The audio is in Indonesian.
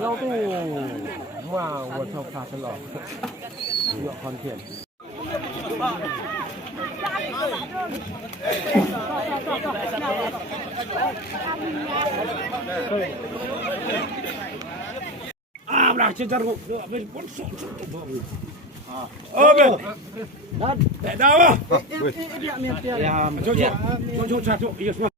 Nhau tu wow buat sok selok. Yuk konten. Belah cecar kok. Oh, ben. Tak dah apa? Ya, cocok satu. Ya, semua.